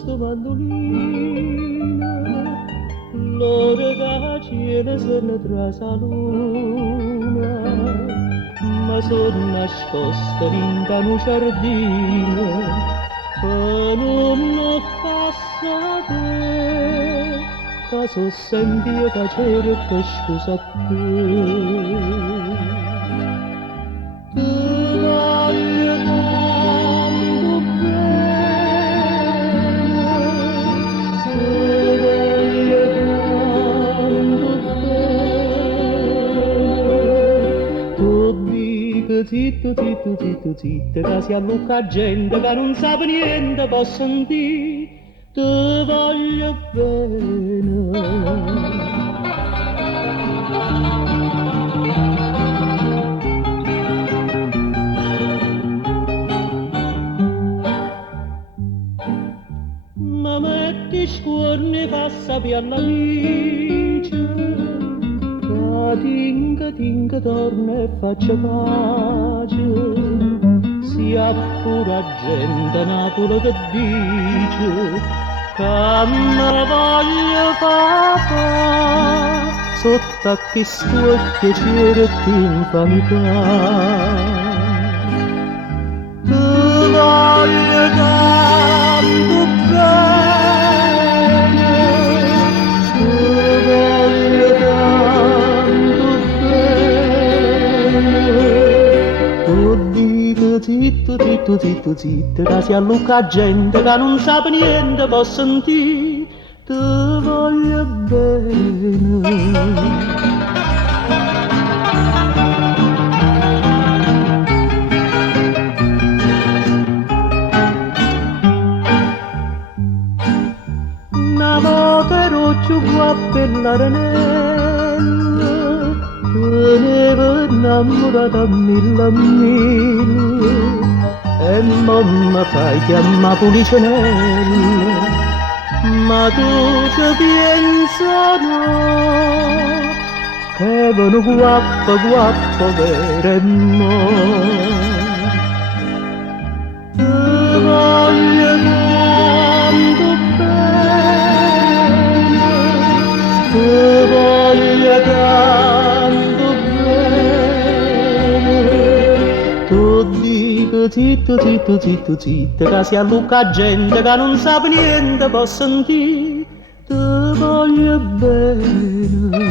sto mandolino, l'ora che cielo se ne trasa luna, ma sono nascosta in un giardino, e non passa te, che so sempre io che cerco scusa a te. Ti voglio tanto bene, ti voglio tanto bene. Tu dico zitto, zitto, zitto, zitto, che si allucca gente che non sa niente, può sentire, ti voglio bene. Ma metti scuorni passa per la vice, che tinga torna e faccia pace, sia pura gente Napoli che dice, che me voglio papà, sotto a chi sto piacere e ti infamità. Ti voglio tanto bene, ti voglio tanto bene. Tu dico zitto, zitto, zitto, zitto, che si allucca gente che non sa niente, può sentire, ti voglio bene. Una volta ero giù qua per l'Arenello, tenevo innamorata a mille, e mamma fai chiamare Policenello, ma tu ci pensa no, che vanno guappo, guappo vero e mo. Ti voglio tanto bene, ti voglio tanto bene. Tu dico zitto, zitto, zitto, zitto, che si allucca gente che non sa niente, può sentire, ti voglio bene.